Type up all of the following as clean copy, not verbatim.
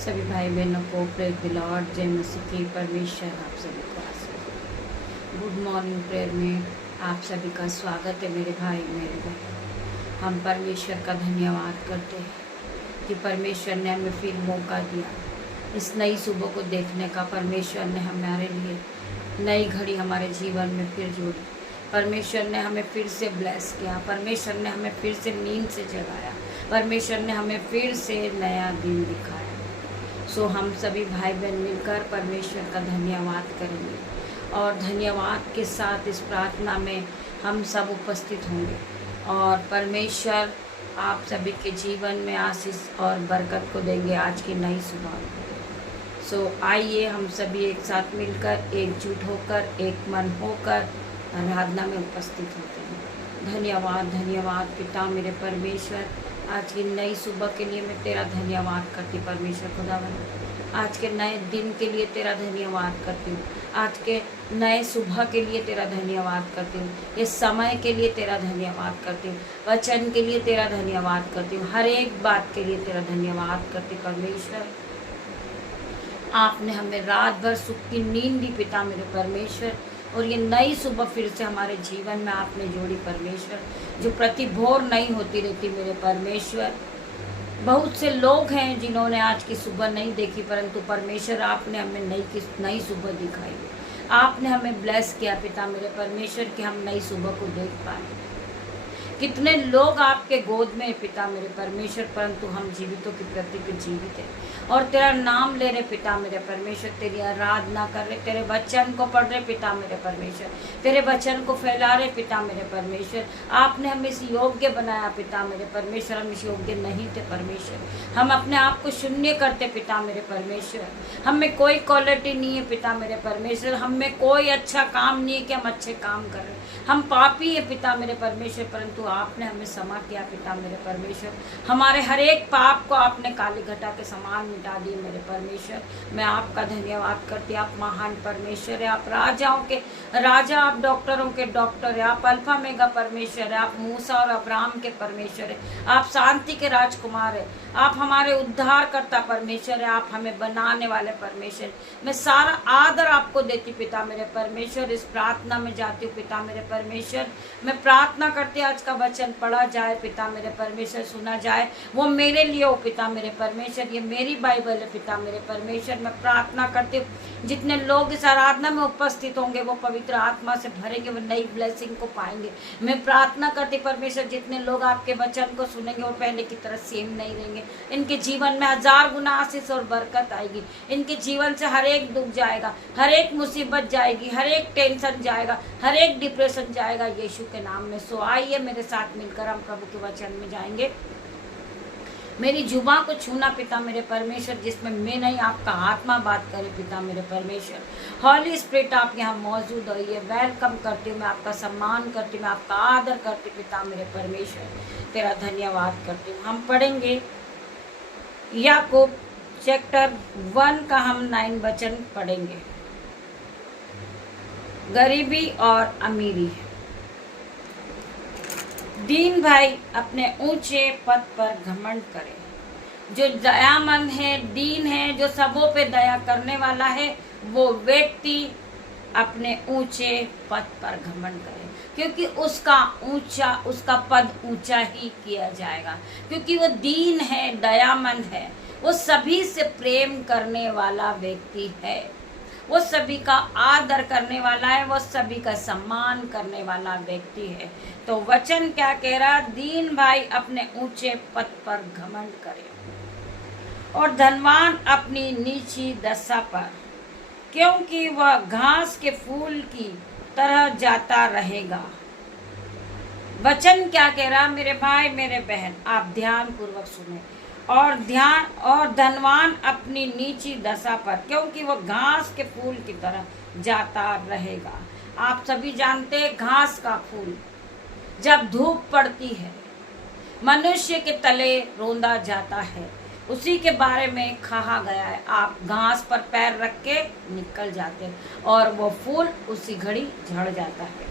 सभी भाई बहनों को प्रेज द लॉर्ड, जय मसीह की। परमेश्वर आप सभी को आशीष। गुड मॉर्निंग प्रेयर में आप सभी का स्वागत है मेरे भाई मेरे बहन। हम परमेश्वर का धन्यवाद करते हैं कि परमेश्वर ने हमें फिर मौका दिया इस नई सुबह को देखने का। परमेश्वर ने हमारे लिए नई घड़ी हमारे जीवन में फिर जोड़ी। परमेश्वर ने हमें फिर से ब्लेस किया। परमेश्वर ने हमें फिर से नींद से जगाया। परमेश्वर ने हमें फिर से नया दिन दिखाया। सो हम सभी भाई बहन मिलकर परमेश्वर का धन्यवाद करेंगे और धन्यवाद के साथ इस प्रार्थना में हम सब उपस्थित होंगे और परमेश्वर आप सभी के जीवन में आशीष और बरकत को देंगे आज की नई सुबह में। सो आइए हम सभी एक साथ मिलकर एकजुट होकर एक मन होकर आराधना में उपस्थित होते हैं। धन्यवाद धन्यवाद पिता मेरे परमेश्वर, आज की नई सुबह के लिए मैं तेरा धन्यवाद करती परमेश्वर खुदावन। आज के नए दिन के लिए तेरा धन्यवाद करती हूँ। आज के नए सुबह के लिए तेरा धन्यवाद करती हूँ। इस समय के लिए तेरा धन्यवाद करती हूँ। वचन के लिए तेरा धन्यवाद करती हूँ। हर एक बात के लिए तेरा धन्यवाद करती परमेश्वर। आपने हमें रात भर सुख की नींद दी पिता मेरे परमेश्वर, और ये नई सुबह फिर से हमारे जीवन में आपने जोड़ी परमेश्वर, जो प्रति भोर नहीं होती रहती मेरे परमेश्वर। बहुत से लोग हैं जिन्होंने आज की सुबह नहीं देखी, परंतु परमेश्वर आपने हमें नई सुबह दिखाई। आपने हमें ब्लेस किया पिता मेरे परमेश्वर कि हम नई सुबह को देख पाए। कितने लोग आपके गोद में पिता मेरे परमेश्वर, परंतु हम जीवितों की प्रति जीवित है और तेरा नाम ले रहे पिता मेरे परमेश्वर, तेरी आराधना कर रहे, तेरे वचन को पढ़ रहे पिता मेरे परमेश्वर, तेरे वचन को फैला रहे पिता मेरे परमेश्वर। आपने हमें इस योग्य बनाया पिता मेरे परमेश्वर, हम इस योग्य नहीं थे परमेश्वर। हम अपने आप को शून्य करते पिता मेरे परमेश्वर। हम में कोई क्वालिटी नहीं है पिता मेरे परमेश्वर। हम में कोई अच्छा काम नहीं है कि हम अच्छे काम कर रहे। हम पापी है पिता मेरे परमेश्वर, परंतु आपने हमें क्षमा किया पिता मेरे परमेश्वर। हमारे हर एक पाप को आपने काली घटा के समान मिटा दिए मेरे परमेश्वर। मैं आपका धन्यवाद करती। आप महान परमेश्वर है, आप राजाओं के राजा, आप डॉक्टरों के डॉक्टर है, आप अल्फा मेगा परमेश्वर है, आप मूसा और अब्राहम के परमेश्वर है, आप शांति के राजकुमार है, आप हमारे उद्धार करता परमेश्वर है, आप हमें बनाने वाले परमेश्वर। मैं सारा आदर आपको देती पिता मेरे परमेश्वर। इस प्रार्थना में जाती हूँ पिता मेरे परमेश्वर। मैं प्रार्थना करती आज का वचन पढ़ा जाए पिता मेरे परमेश्वर, सुना जाए, वो मेरे लिए हो पिता मेरे परमेश्वर। ये मेरी बाइबल है पिता मेरे परमेश्वर। मैं प्रार्थना करती हूँ जितने लोग इस आराधना में उपस्थित होंगे वो पवित्र आत्मा से भरेंगे, वो नई ब्लेसिंग को पाएंगे। मैं प्रार्थना करती परमेश्वर जितने लोग आपके वचन को सुनेंगे वो पहले की तरह सेम नहीं रहेंगे। इनके जीवन में 1000 गुना आशीष और बरकत आएगी। इनके जीवन से हर एक दुख जाएगा, हर एक मुसीबत जाएगी, हर एक टेंशन जाएगा, हर एक डिप्रेशन जाएगा यीशु के नाम में। सो आइए मेरे साथ मिलकर हम प्रभु के वचन में जाएंगे। मेरी जुबान को छूना पिता मेरे परमेश्वर, जिसमें मैं नहीं आपका आत्मा बात करे पिता मेरे परमेश्वर। हॉली स्पिरिट आप यहाँ मौजूद हो, ये वेलकम करती हूँ, मैं आपका सम्मान करती हूँ, मैं आपका आदर करती पिता मेरे परमेश्वर। तेरा धन्यवाद करती हूँ। हम पढ़ेंगे याकूब चैप्टर 1 का हम 9 वचन पढ़ेंगे। गरीबी और अमीरी। दीन भाई अपने ऊंचे पद पर घमंड करे। जो दयामंद है, दीन है, जो सबों पे दया करने वाला है, वो व्यक्ति अपने ऊंचे पद पर घमंड करे, क्योंकि उसका पद ऊंचा ही किया जाएगा। क्योंकि वो दीन है, दयामंद है, वो सभी से प्रेम करने वाला व्यक्ति है, वो सभी का आदर करने वाला है, वो सभी का सम्मान करने वाला व्यक्ति है। तो वचन क्या कह रहा? दीन भाई अपने ऊंचे पद पर घमंड करे और धनवान अपनी नीची दशा पर, क्योंकि वह घास के फूल की तरह जाता रहेगा। वचन क्या कह रहा मेरे भाई मेरे बहन? आप ध्यान पूर्वक सुने। और धनवान अपनी नीची दशा पर, क्योंकि वह घास के फूल की तरह जाता रहेगा। आप सभी जानते हैं घास का फूल जब धूप पड़ती है मनुष्य के तले रोंदा जाता है, उसी के बारे में कहा गया है। आप घास पर पैर रख के निकल जाते हैं और वो फूल उसी घड़ी झड़ जाता है।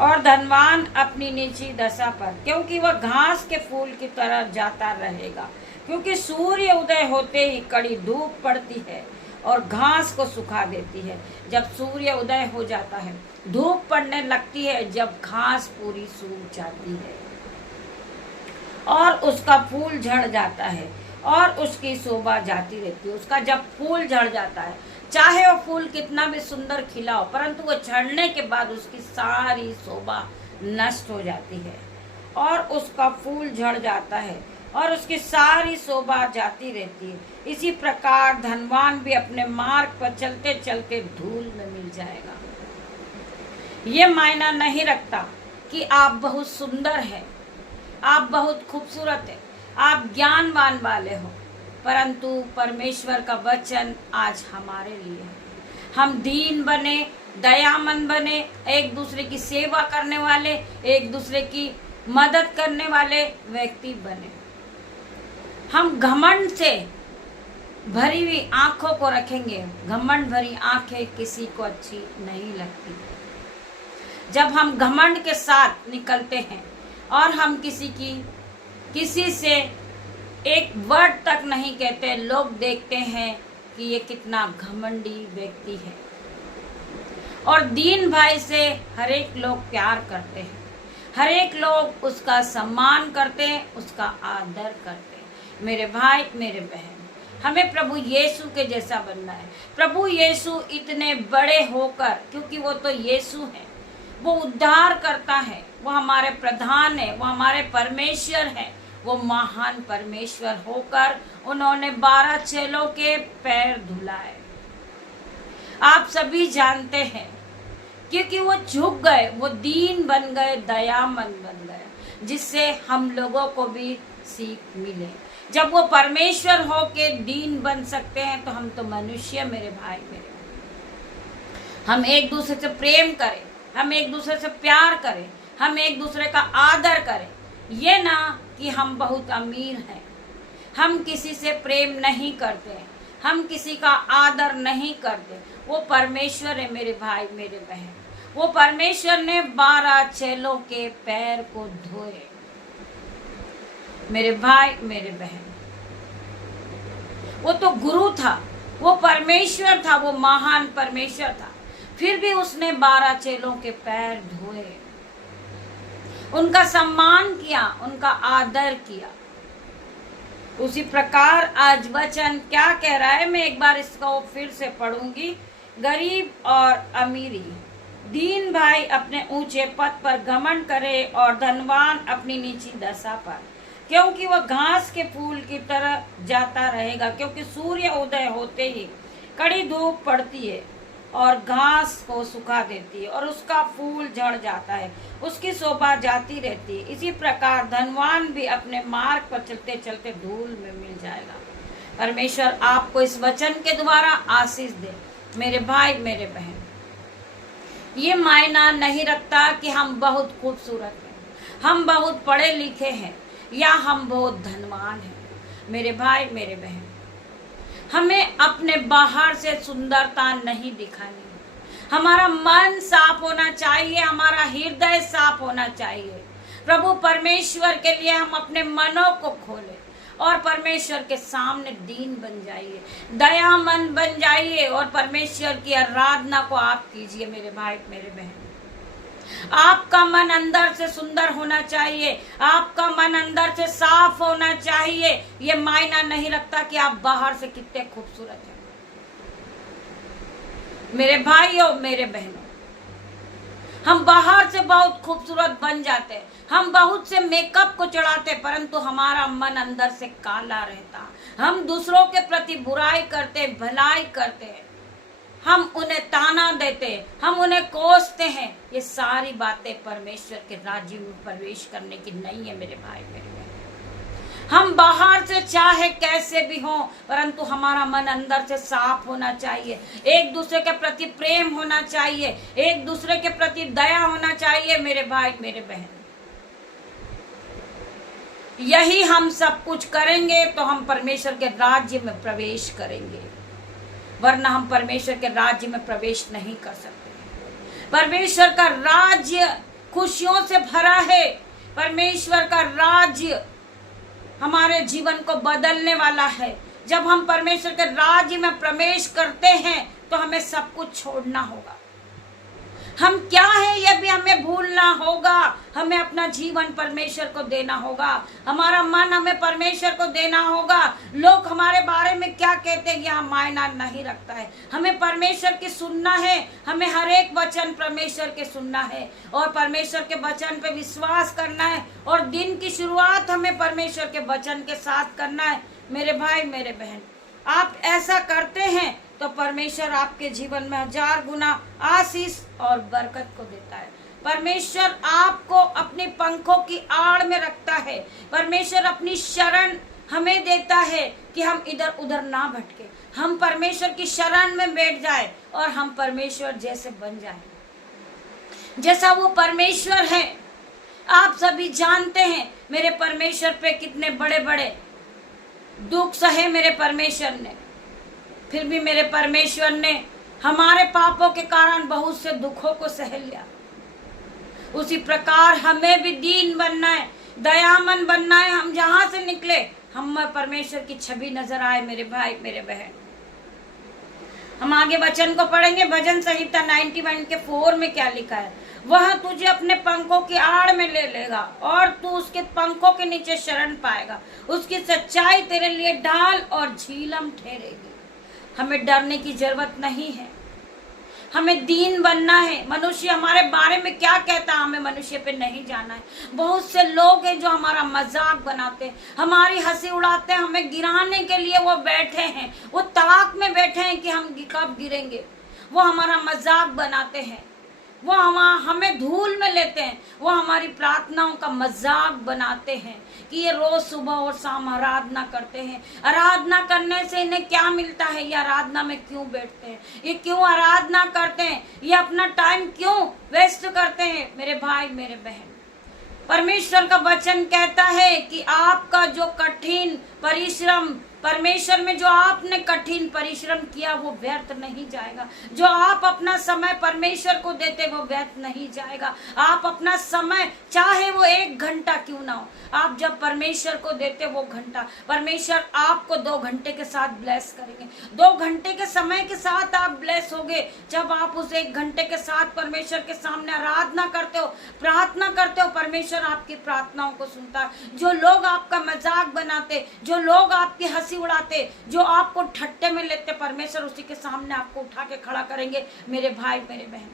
और धनवान अपनी नीची दशा पर, क्योंकि वह घास के फूल की तरह जाता रहेगा। क्योंकि सूर्य उदय होते ही कड़ी धूप पड़ती है और घास को सुखा देती है। जब सूर्य उदय हो जाता है, धूप पड़ने लगती है, जब घास पूरी सूख जाती है और उसका फूल झड़ जाता है और उसकी शोभा जाती रहती है। उसका जब फूल झड़ जाता है, चाहे वो फूल कितना भी सुंदर खिला हो, परंतु वो झड़ने के बाद उसकी सारी शोभा नष्ट हो जाती है और उसका फूल झड़ जाता है और उसकी सारी शोभा जाती रहती है। इसी प्रकार धनवान भी अपने मार्ग पर चलते चलते धूल में मिल जाएगा। ये मायना नहीं रखता कि आप बहुत सुंदर हैं, आप बहुत खूबसूरत हैं, आप ज्ञानवान वाले हो, परंतु परमेश्वर का वचन आज हमारे लिए है। हम दीन बने, दयामंद बने, एक दूसरे की सेवा करने वाले, एक दूसरे की मदद करने वाले व्यक्ति बने। हम घमंड से भरी हुई आंखों को रखेंगे। घमंड भरी आंखें किसी को अच्छी नहीं लगती। जब हम घमंड के साथ निकलते हैं और हम किसी से एक वर्ड तक नहीं कहते, लोग देखते हैं कि ये कितना घमंडी व्यक्ति है। और दीन भाई से हर एक लोग प्यार करते हैं, हर एक लोग उसका सम्मान करते हैं, उसका आदर करते हैं। मेरे भाई, मेरे बहन, हमें प्रभु यीशु के जैसा बनना है। प्रभु यीशु इतने बड़े होकर, क्योंकि वो तो यीशु है, वो उद्धार करता है, वो हमारे प्रधान है, वो हमारे परमेश्वर है, वो महान परमेश्वर होकर उन्होंने 12 चेलों के पैर धुलाए। आप सभी जानते हैं, क्योंकि वो झुक गए, वो दीन बन गए, दयामंद बन गए, जिससे हम लोगों को भी सीख मिले। जब वो परमेश्वर हो के दीन बन सकते हैं, तो हम तो मनुष्य, मेरे भाई मेरे, हम एक दूसरे से प्रेम करें, हम एक दूसरे से प्यार करें, हम एक दूसरे का आदर करें। ये ना कि हम बहुत अमीर हैं, हम किसी से प्रेम नहीं करते, हम किसी का आदर नहीं करते। वो परमेश्वर है मेरे भाई मेरे बहन, वो परमेश्वर ने 12 चेलों के पैर को धोए। मेरे भाई मेरे बहन, वो तो गुरु था, वो परमेश्वर था, वो महान परमेश्वर था, फिर भी उसने 12 चेलों के पैर धोए, उनका सम्मान किया, उनका आदर किया। उसी प्रकार आज वचन क्या कह रहा है, मैं एक बार इसको फिर से पढ़ूंगी। गरीब और अमीरी, दीन भाई अपने ऊंचे पद पर घमंड करे और धनवान अपनी नीची दशा पर, क्योंकि वह घास के फूल की तरह जाता रहेगा। क्योंकि सूर्य उदय होते ही कड़ी धूप पड़ती है और घास को सुखा देती है और उसका फूल झड़ जाता है, उसकी शोभा जाती रहती है। इसी प्रकार धनवान भी अपने मार्ग पर चलते चलते धूल में मिल जाएगा। परमेश्वर आपको इस वचन के द्वारा आशीष दे। मेरे भाई मेरे बहन, ये मायना नहीं रखता कि हम बहुत खूबसूरत हैं, हम बहुत पढ़े लिखे हैं या हम बहुत धनवान हैं। मेरे भाई मेरे बहन, हमें अपने बाहर से सुंदरता नहीं दिखानी, हमारा मन साफ होना चाहिए, हमारा हृदय साफ होना चाहिए। प्रभु परमेश्वर के लिए हम अपने मनों को खोलें और परमेश्वर के सामने दीन बन जाइए, दयामंद बन जाइए और परमेश्वर की आराधना को आप कीजिए। मेरे भाई मेरे बहन, आपका मन अंदर से सुंदर होना चाहिए, आपका मन अंदर से साफ होना चाहिए। ये मायना नहीं रखता कि आप बाहर से कितने खूबसूरत हैं। मेरे भाइयों मेरे बहनों, हम बाहर से बहुत खूबसूरत बन जाते हैं, हम बहुत से मेकअप को चढ़ाते, परंतु हमारा मन अंदर से काला रहता। हम दूसरों के प्रति बुराई करते, भलाई करते, हम उन्हें ताना देते, हम उन्हें कोसते हैं। ये सारी बातें परमेश्वर के राज्य में प्रवेश करने की नहीं है। मेरे भाई मेरे बहन, हम बाहर से चाहे कैसे भी हों, परंतु हमारा मन अंदर से साफ होना चाहिए। एक दूसरे के प्रति प्रेम होना चाहिए, एक दूसरे के प्रति दया होना चाहिए। मेरे भाई मेरे बहन, यही हम सब कुछ करेंगे तो हम परमेश्वर के राज्य में प्रवेश करेंगे, वरना हम परमेश्वर के राज्य में प्रवेश नहीं कर सकते। परमेश्वर का राज्य खुशियों से भरा है, परमेश्वर का राज्य हमारे जीवन को बदलने वाला है। जब हम परमेश्वर के राज्य में प्रवेश करते हैं तो हमें सब कुछ छोड़ना होगा। हम क्या है यह भी हमें भूलना होगा। हमें अपना जीवन परमेश्वर को देना होगा, हमारा मन हमें परमेश्वर को देना होगा। लोग हमारे बारे में क्या कहते हैं यह मायना नहीं रखता है। हमें परमेश्वर की सुनना है, हमें हर एक वचन परमेश्वर के सुनना है और परमेश्वर के वचन पे विश्वास करना है और दिन की शुरुआत हमें परमेश्वर के वचन के साथ करना है। मेरे भाई मेरे बहन, आप ऐसा करते हैं तो परमेश्वर आपके जीवन में 1000 गुना आशीष और बरकत को देता है। परमेश्वर आपको अपने पंखों की आड़ में रखता है। परमेश्वर अपनी शरण हमें देता है कि हम इधर उधर ना भटके, हम परमेश्वर की शरण में बैठ जाए और हम परमेश्वर जैसे बन जाए, जैसा वो परमेश्वर है। आप सभी जानते हैं मेरे परमेश्वर पे कितने बड़े बड़े दुख सहे मेरे परमेश्वर ने, फिर भी मेरे परमेश्वर ने हमारे पापों के कारण बहुत से दुखों को सह लिया। उसी प्रकार हमें भी दीन बनना है, दयामन बनना है। हम जहां से निकले हम परमेश्वर की छवि नजर आए मेरे भाई मेरे बहन। हम आगे वचन को पढ़ेंगे। भजन संहिता 91 के 4 में क्या लिखा है? वह तुझे अपने पंखों की आड़ में ले लेगा और तू उसके पंखों के नीचे शरण पाएगा। उसकी सच्चाई तेरे लिए ढाल और झीलम ठहरेगी। हमें डरने की जरूरत नहीं है, हमें दीन बनना है। मनुष्य हमारे बारे में क्या कहता है हमें मनुष्य पे नहीं जाना है। बहुत से लोग हैं जो हमारा मजाक बनाते हैं, हमारी हंसी उड़ाते हैं, हमें गिराने के लिए वो बैठे हैं, वो ताक में बैठे हैं कि हम कब गिरेंगे। वो हमारा मजाक बनाते हैं, वो हमें धूल में लेते हैं, वो हमारी प्रार्थनाओं का मजाक बनाते हैं कि ये रोज सुबह और शाम आराधना करते हैं। आराधना करने से इन्हें क्या मिलता है? ये आराधना में क्यों बैठते हैं? ये क्यों आराधना करते हैं? ये अपना टाइम क्यों वेस्ट करते हैं? मेरे भाई मेरे बहन, परमेश्वर का वचन कहता है कि आपका जो कठिन परिश्रम परमेश्वर में जो आपने कठिन परिश्रम किया वो व्यर्थ नहीं जाएगा। जो आप अपना समय परमेश्वर को देते वो व्यर्थ नहीं जाएगा। आप अपना समय चाहे वो 1 घंटा क्यों ना हो, आप जब परमेश्वर को देते वो घंटा, परमेश्वर आपको 2 घंटे के साथ ब्लेस करेंगे। 2 घंटे के समय के साथ आप ब्लेस होगे जब आप उस 1 घंटे के साथ परमेश्वर के सामने आराधना करते हो, प्रार्थना करते हो। परमेश्वर आपकी प्रार्थनाओं को सुनता है। जो लोग आपका मजाक बनाते, जो लोग आपकी हंसी उड़ाते, जो आपको ठट्टे में लेते, परमेश्वर उसी के सामने आपको उठा के खड़ा करेंगे। मेरे भाई मेरे बहन,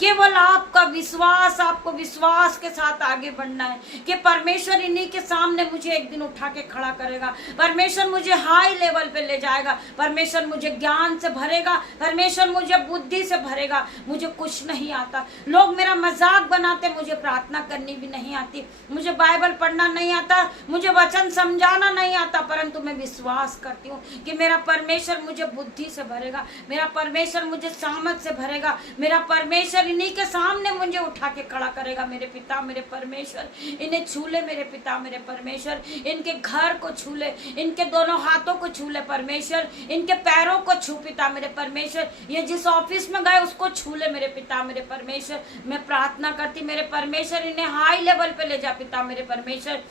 केवल आपका विश्वास, आपको विश्वास के साथ आगे बढ़ना है कि परमेश्वर इन्हीं के सामने मुझे एक दिन उठा के खड़ा करेगा। परमेश्वर मुझे हाई लेवल पे ले जाएगा, परमेश्वर मुझे ज्ञान से भरेगा, परमेश्वर मुझे बुद्धि से भरेगा। मुझे कुछ नहीं आता, लोग मेरा मजाक बनाते, मुझे प्रार्थना करनी भी नहीं आती, मुझे बाइबल पढ़ना नहीं आता, मुझे वचन समझाना नहीं आता, परंतु मैं विश्वास करती हूँ कि मेरा परमेश्वर मुझे बुद्धि से भरेगा, मेरा परमेश्वर मुझे सामर्थ से भरेगा, मेरा परमेश्वर इन्हीं के सामने मुझे उठा के खड़ा करेगा। मेरे पिता मेरे परमेश्वर इन्हें छू ले, मेरे पिता मेरे परमेश्वर इनके घर को छू ले, इनके दोनों हाथों को छू ले परमेश्वर, इनके पैरों को छू पिता मेरे परमेश्वर, ये जिस ऑफिस में गए उसको छू ले मेरे पिता मेरे परमेश्वर। मैं प्रार्थना करती मेरे परमेश्वर इन्हें हाई लेवल पे ले जा पिता मेरे परमेश्वर।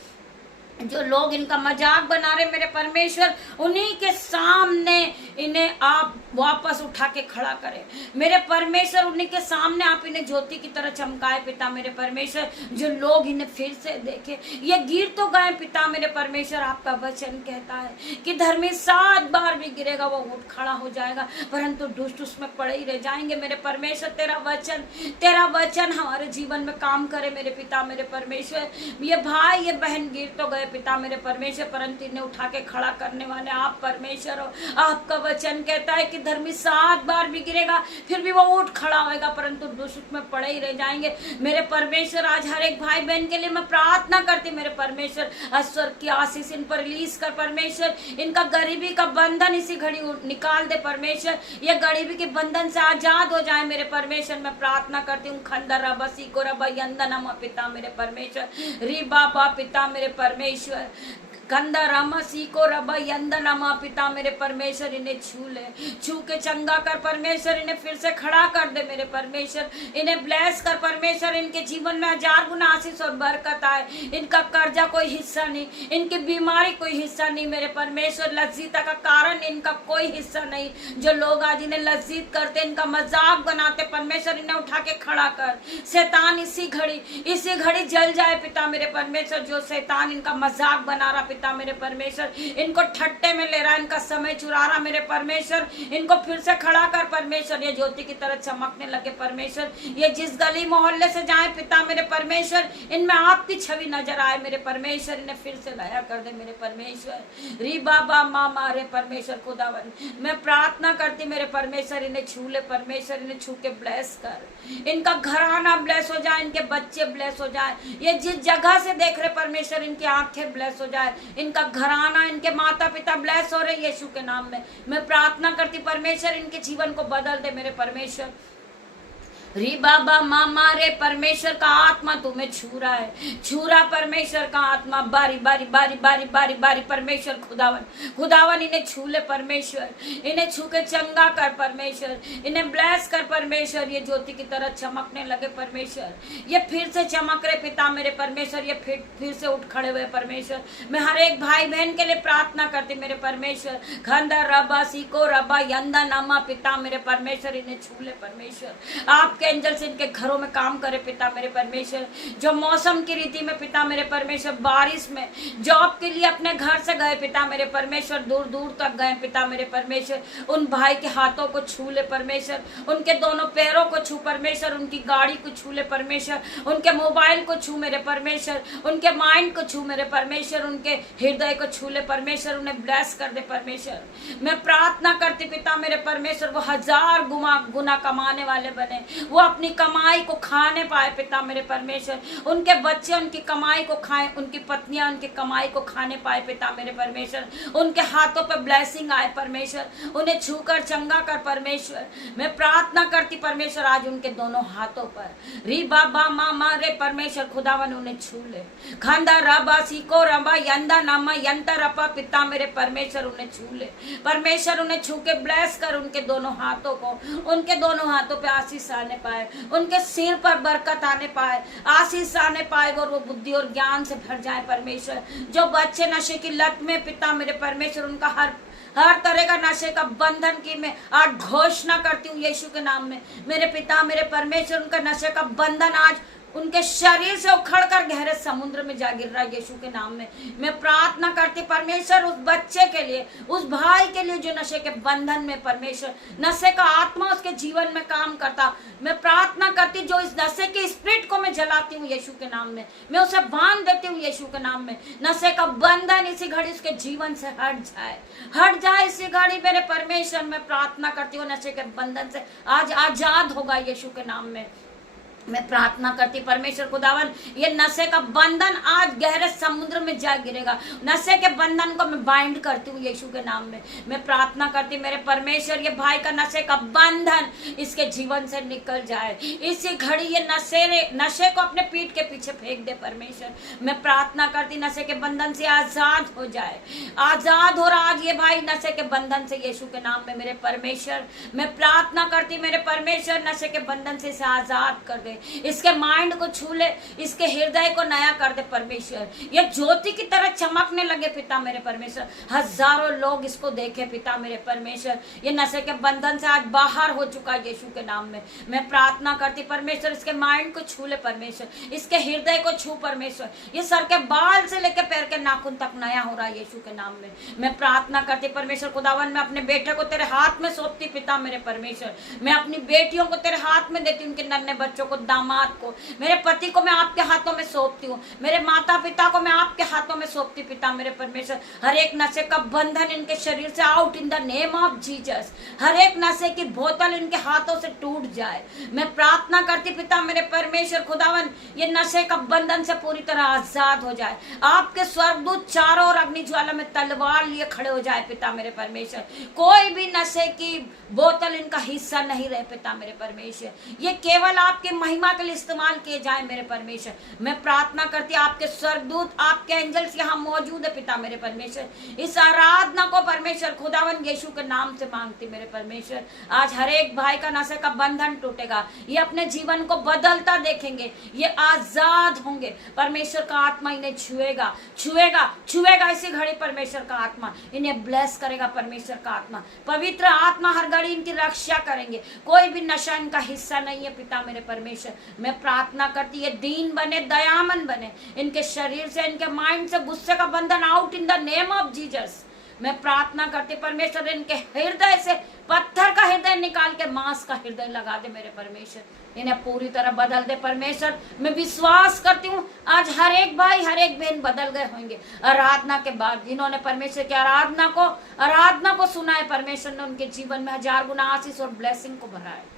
जो लोग इनका मजाक बना रहे मेरे परमेश्वर, उन्हीं के सामने इन्हें आप वापस उठा के खड़ा करें मेरे परमेश्वर। उन्हीं के सामने आप इन्हें ज्योति की तरह चमकाए पिता मेरे परमेश्वर। जो लोग इन्हें फिर से देखे, ये गिर तो गए पिता मेरे परमेश्वर, आपका वचन कहता है कि धर्मी 7 बार भी गिरेगा वो उठ खड़ा हो जाएगा, परंतु दुष्ट उसमें पड़े ही रह जाएंगे। मेरे परमेश्वर तेरा वचन हमारे जीवन में काम करे मेरे पिता मेरे परमेश्वर। ये भाई ये बहन गिर तो गए पिता मेरे परमेश्वर, परंतु इन्हें उठा के खड़ा करने वाले आप परमेश्वर हो। आपका वचन कहता है कि धर्मी 7 बार भी गिरेगा फिर भी वो उठ खड़ा होगा, परंतु दुष्ट में पड़े ही रह जाएंगे। मेरे परमेश्वर आज हर एक भाई बहन के लिए मैं प्रार्थना करती मेरे परमेश्वर, ईश्वर की आशीष इन पर रिलीज कर परमेश्वर। इनका गरीबी का बंधन इसी घड़ी निकाल दे परमेश्वर, ये गरीबी के बंधन से आजाद हो जाए मेरे परमेश्वर। मैं प्रार्थना करती हूँ खंडर बसी को रबा पिता मेरे परमेश्वर, री बाबा पिता मेरे परमेश्वर। गंदा रामा सीको रबा यंदनमा पिता मेरे परमेश्वर इन्हें छू ले, छू के चंगा कर परमेश्वर, इन्हें फिर से खड़ा कर दे मेरे परमेश्वर, इन्हें ब्लेस कर परमेश्वर, इनके जीवन में 1000 गुना आशीष और बरकत आए, इनका कर्जा कोई हिस्सा नहीं, इनकी बीमारी कोई हिस्सा नहीं मेरे परमेश्वर, लज्जिता का कारण इनका कोई हिस्सा नहीं। जो लोग आज इन्हें लज्जित करते, इनका मजाक बनाते परमेश्वर, इन्हें उठा के खड़ा कर। शैतान इसी घड़ी जल जाए पिता मेरे परमेश्वर, जो शैतान इनका मजाक बना रहा पिता मेरे परमेश्वर, इनको ठट्टे में ले रहा, इनका समय चुरा रहा मेरे परमेश्वर, इनको फिर से खड़ा कर परमेश्वर, ये ज्योति की तरह चमकने लगे परमेश्वर, ये जिस गली मोहल्ले से जाए पिता मेरे परमेश्वर, इनमें आपकी छवि नजर आए मेरे परमेश्वर, इन्हें फिर से लाया कर दे मेरे परमेश्वर। री बाबा माँ मारे परमेश्वर खुदावन, मैं प्रार्थना करती मेरे परमेश्वर, इन्हें छू ले परमेश्वर, इन्हें छू के ब्लेस कर, इनका घराना ब्लेस हो जाए, इनके बच्चे ब्लेस हो जाए, ये जिस जगह से देख रहे परमेश्वर, इनकी आंखें ब्लेस हो जाए, इनका घराना, इनके माता पिता ब्लेस हो रहे यीशु के नाम में। मैं प्रार्थना करती परमेश्वर, इनके जीवन को बदल दे मेरे परमेश्वर। री बाबा मामा रे परमेश्वर का आत्मा तुम्हें छू रहा है, छू रहा परमेश्वर का आत्मा, बारी बारी बारी बारी बारी बारी परमेश्वर खुदावन इन्हें छू ले परमेश्वर, इन्हें छू के चंगा कर परमेश्वर, इन्हें ब्लेस कर परमेश्वर, ये ज्योति की तरह चमकने लगे परमेश्वर, ये फिर से चमक रहे पिता मेरे परमेश्वर, ये फिर से उठ खड़े हुए परमेश्वर। मैं हर एक भाई बहन के लिए प्रार्थना करती मेरे परमेश्वर, खंदा रबा सीको रबा यंदा नामा पिता मेरे परमेश्वर, इन्हें छू ले परमेश्वर, आपके एंजल से इनके घरों में काम करे पिता मेरे परमेश्वर। जो मौसम की रीति में पिता मेरे परमेश्वर, बारिश में जॉब के लिए अपने घर से गए पिता मेरे परमेश्वर, दूर दूर तक गए पिता मेरे परमेश्वर, उन भाई के हाथों को छू ले परमेश्वर, उनके दोनों पैरों को छू परमेश्वर, उनकी गाड़ी को छू ले परमेश्वर, उनके मोबाइल को छू मेरे परमेश्वर, उनके माइंड को छू मेरे परमेश्वर, उनके हृदय को छू ले परमेश्वर, उन्हें ब्लेस कर दे परमेश्वर। मैं प्रार्थना करती पिता मेरे परमेश्वर, वो 1000 गुना कमाने वाले बने, वो अपनी कमाई को खाने पाए पिता मेरे परमेश्वर, उनके बच्चे उनकी कमाई को खाएं, उनकी पत्नियां उनकी कमाई को खाने पाए पिता मेरे परमेश्वर, उनके हाथों पे ब्लेसिंग आए परमेश्वर, उन्हें छूकर चंगा कर परमेश्वर। मैं प्रार्थना करती परमेश्वर, आज उनके दोनों हाथों पर री बाबा मामा रे परमेश्वर खुदावन उन्हें छू ले, खांदा रबा सीको रबा यंदा नामा यंता रपा पिता मेरे परमेश्वर, उन्हें छू ले परमेश्वर, उन्हें छू के ब्लेस कर, उनके दोनों हाथों को, उनके दोनों हाथों पे आशीष आने पाए, उनके सिर पर बरकत आने पाए, आशीष आने पाए, और वो बुद्धि और ज्ञान से भर जाए परमेश्वर। जो बच्चे नशे की लत में पिता मेरे परमेश्वर, उनका हर तरह का नशे का बंधन की मैं आज घोषणा करती हूँ यीशु के नाम में मेरे पिता मेरे परमेश्वर, उनका नशे का बंधन आज उनके शरीर से उखड़कर गहरे समुद्र में जा गिर रहा है यीशु के नाम में। मैं प्रार्थना करती परमेश्वर उस बच्चे के लिए, उस भाई के लिए जो नशे के बंधन में परमेश्वर, नशे का आत्मा उसके जीवन में काम करता, मैं प्रार्थना करती जो इस नशे के स्पिरिट को मैं जलाती हूँ यीशु के नाम में, मैं उसे बांध देती हूँ यीशु के नाम में। नशे का बंधन इसी घड़ी उसके जीवन से हट जाए इसी घड़ी मेरे परमेश्वर। मैं प्रार्थना करती हूँ नशे के बंधन से आज आजाद होगा यीशु के नाम में। मैं प्रार्थना करती परमेश्वर खुदावन, ये नशे का बंधन आज गहरे समुद्र में जा गिरेगा। नशे के बंधन को मैं बाइंड करती हूँ यीशु के नाम में। मैं प्रार्थना करती मेरे परमेश्वर, ये भाई का नशे का बंधन इसके जीवन से निकल जाए इसी घड़ी। ये नशे को अपने पीठ के पीछे फेंक दे परमेश्वर। मैं प्रार्थना करती नशे के बंधन से आजाद हो जाए, आजाद हो रहा आज ये भाई नशे के बंधन से यीशु के नाम में मेरे परमेश्वर। मैं प्रार्थना करती मेरे परमेश्वर, नशे के बंधन से इसे आजाद कर दे, इसके माइंड को छू ले, इसके हृदय को नया कर दे परमेश्वर। ये ज्योति की तरह चमकने लगे पिता मेरे परमेश्वर, हजारों लोग इसको देखे पिता मेरे परमेश्वर। ये नशे के बंधन से आज बाहर हो चुका है यीशु के नाम में। मैं प्रार्थना करती परमेश्वर, इसके माइंड को छू ले परमेश्वर, इसके हृदय को छू परमेश्वर। ये सर के बाल से लेकर पैर के नाखून तक नया हो रहा है यीशु के नाम में। मैं प्रार्थना करती परमेश्वर खुदावन, मैं अपने बेटे को तेरे हाथ में सौंपती पिता मेरे परमेश्वर। मैं अपनी बेटियों को तेरे हाथ में देती, उनके नन्हे बच्चों को, दामाद को, मेरे पति को मैं आपके हाथों में सौंपती हूँ, मेरे माता पिता को मैं आपके हाथों में सौंपती पिता मेरे परमेश्वर। हर एक नशे का बंधन इनके शरीर से out in the name of Jesus. हर एक नशे की बोतल इनके हाथों से टूट जाए। मैं प्रार्थना करती पिता मेरे परमेश्वर खुदावन, ये नशे का बंधन से पूरी तरह आजाद हो जाए। आपके स्वर्गदूत चारों ओर अग्नि ज्वाला में तलवार लिए खड़े हो जाए पिता मेरे परमेश्वर। कोई भी नशे की बोतल इनका हिस्सा नहीं रहे पिता मेरे परमेश्वर। ये केवल आपकी महिमा महिमा के लिए इस्तेमाल किए जाए मेरे परमेश्वर। मैं प्रार्थना करती आपके स्वर्गदूत, आपके एंजल्स यहाँ मौजूद है पिता मेरे परमेश्वर। इस आराधना को परमेश्वर खुदावन यीशु के नाम से मांगती मेरे परमेश्वर। आज हर एक भाई का नशे का बंधन टूटेगा, ये अपने जीवन को बदलता देखेंगे, ये आजाद होंगे। परमेश्वर का आत्मा इन्हें छुएगा छुएगा छुएगा। इसी घड़ी परमेश्वर का आत्मा इन्हें ब्लेस करेगा। परमेश्वर का आत्मा, पवित्र आत्मा हर घड़ी इनकी रक्षा करेंगे। कोई भी नशा इनका हिस्सा नहीं है पिता मेरे परमेश्वर। मैं प्रार्थना करती है दीन बने, दयामन बने, इनके शरीर से, इनके माइंड से गुस्से का बंधन out in the name of Jesus. मैं प्रार्थना करती परमेश्वर इनके हृदय से पत्थर का हृदय निकाल के मांस का हृदय लगा दे मेरे परमेश्वर। इन्हें पूरी तरह बदल दे परमेश्वर। मैं विश्वास करती हूँ आज हर एक भाई हर एक बहन बदल गए होंगे आराधना के बाद। जिन्होंने परमेश्वर की आराधना को सुना है, परमेश्वर ने उनके जीवन में 1000 गुना आशीष और ब्लेसिंग को भरा है।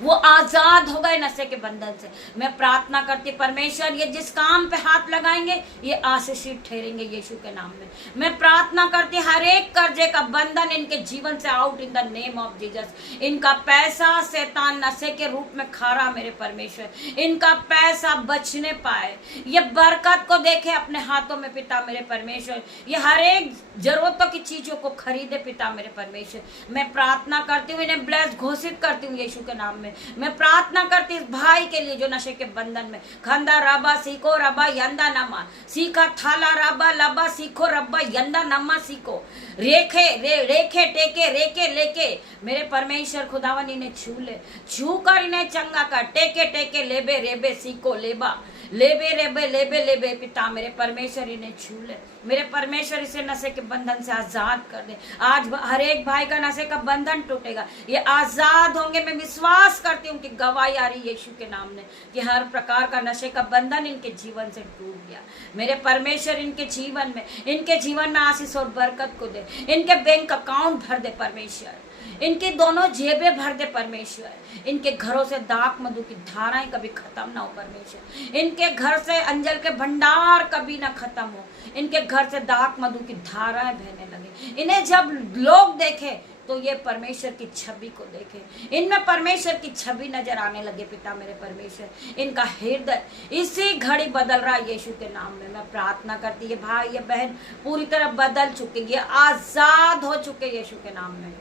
वो आजाद हो गए नशे के बंधन से। मैं प्रार्थना करती परमेश्वर ये जिस काम पे हाथ लगाएंगे ये आशीषित ठहरेंगे यीशु के नाम में। मैं प्रार्थना करती हर एक कर्जे का बंधन इनके जीवन से out in the name of Jesus. इनका पैसा शैतान नशे के रूप में खा रहा मेरे परमेश्वर, इनका पैसा बचने पाए, ये बरकत को देखे अपने हाथों में पिता मेरे परमेश्वर। ये हर एक जरूरतों की चीजों को खरीदे पिता मेरे परमेश्वर। मैं प्रार्थना करती हूँ इन्हें ब्लेस घोषित करती हूँ यीशु के नाम में। मैं प्रार्थना करती इस भाई के लिए जो नशे के बंधन में खंदा रबा सीखो रबा यंदा नमा सीखा थाला रबा लबा सीखो रबा यंदा नमा सीखो रेखे रेखे टेके रेके लेके मेरे परमेश्वर खुदावन इन्हें छू कर इन्हें चंगा कर टेके टेके लेबे रेबे सीखो लेबा लेबे रेबे लेबे लेबे पिता मेरे परमेश्वर इन्हें छू ले मेरे परमेश्वर। इसे नशे के बंधन से आजाद कर दे। आज हर एक भाई का नशे का बंधन टूटेगा, ये आजाद होंगे। मैं विश्वास करती हूँ कि गवाही आ रही यीशु के नाम में कि हर प्रकार का नशे का बंधन इनके जीवन से टूट गया। मेरे परमेश्वर इनके जीवन में आशीष और बरकत को दे। इनके बैंक अकाउंट भर दे परमेश्वर, इनकी दोनों जेबें भर दे परमेश्वर। इनके घरों से दाक मधु की धाराएं कभी खत्म ना हो परमेश्वर। इनके घर से अंजल के भंडार कभी ना खत्म हो। इनके घर से दाक मधु की धाराएं बहने लगे। इन्हें जब लोग देखे तो ये परमेश्वर की छवि को देखे, इनमें परमेश्वर की छवि नजर आने लगे पिता मेरे परमेश्वर। इनका हृदय इसी घड़ी बदल रहा है यीशु के नाम में। मैं प्रार्थना करती है भाई ये बहन पूरी तरह बदल चुके, ये आजाद हो चुके यीशु के नाम में।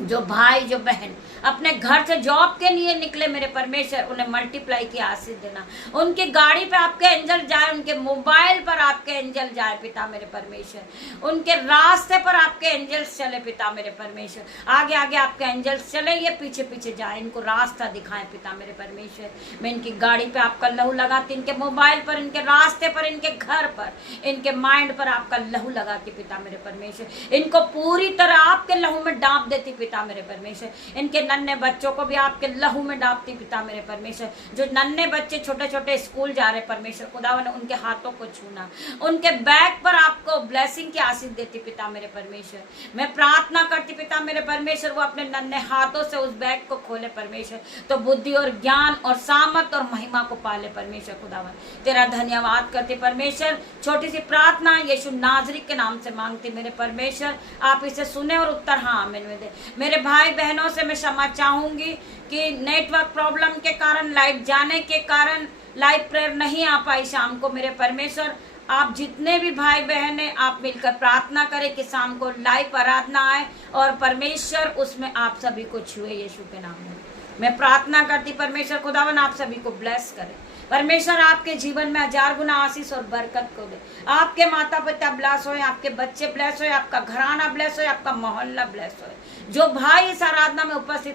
जो भाई जो बहन अपने घर से जॉब के लिए निकले मेरे परमेश्वर उन्हें मल्टीप्लाई की आशीष देना। उनकी गाड़ी पे आपके एंजल जाए, उनके मोबाइल पर आपके एंजल जाए पिता मेरे परमेश्वर। उनके रास्ते पर आपके एंजल्स चले पिता मेरे परमेश्वर। आगे आगे आपके एंजल्स चले, ये पीछे पीछे जाए, इनको रास्ता दिखाएं पिता मेरे परमेश्वर। मैं इनकी गाड़ी पे आपका लहू लगाती, इनके मोबाइल पर, इनके रास्ते पर, इनके घर पर, इनके माइंड पर आपका लहू लगाती पिता मेरे परमेश्वर। इनको पूरी तरह आपके लहू में डांप देती पिता मेरे परमेश्वर। इनके नन्हे बच्चों को भी आपके लहू में डांपती पिता मेरे परमेश्वर। जो नन्हे बच्चे छोटे छोटे स्कूल जा रहे परमेश्वर खुदावन ने उनके हाथों को छूना, उनके बैग पर आपको ब्लेसिंग की आशीष देती पिता मेरे परमेश्वर। मैं प्रार्थना करती पिता मेरे परमेश्वर वो अपने नन्हे हाथों से उस बैग को खोले परमेश्वर, तो बुद्धि और ज्ञान और सामर्थ और महिमा को पाले परमेश्वर खुदावन। तेरा धन्यवाद करते परमेश्वर। छोटी सी प्रार्थना यीशु नाजरी के नाम से मांगती मेरे परमेश्वर, आप इसे सुने और उत्तर हाँ आमीन में दे। मेरे भाई बहनों से मैं क्षमा चाहूंगी कि नेटवर्क प्रॉब्लम के कारण, लाइट जाने के कारण लाइव प्रेयर नहीं आ पाई शाम को। मेरे परमेश्वर आप जितने भी भाई बहन हैं आप मिलकर प्रार्थना करें कि शाम को लाइव आराधना आए और परमेश्वर उसमें आप सभी को छुए यीशु के नाम में। मैं प्रार्थना करती परमेश्वर खुदावन आप सभी को ब्लेस करे। परमेश्वर आपके जीवन में 1000 गुना आशीष और बरकत को दे। आपके माता पिता ब्लेस होए, आपके बच्चे ब्लेस होए, आपका घराना ब्लेस होए, आपका मोहल्ला ब्लेस होए। जो भाई इस आराधना में उपस्थित हो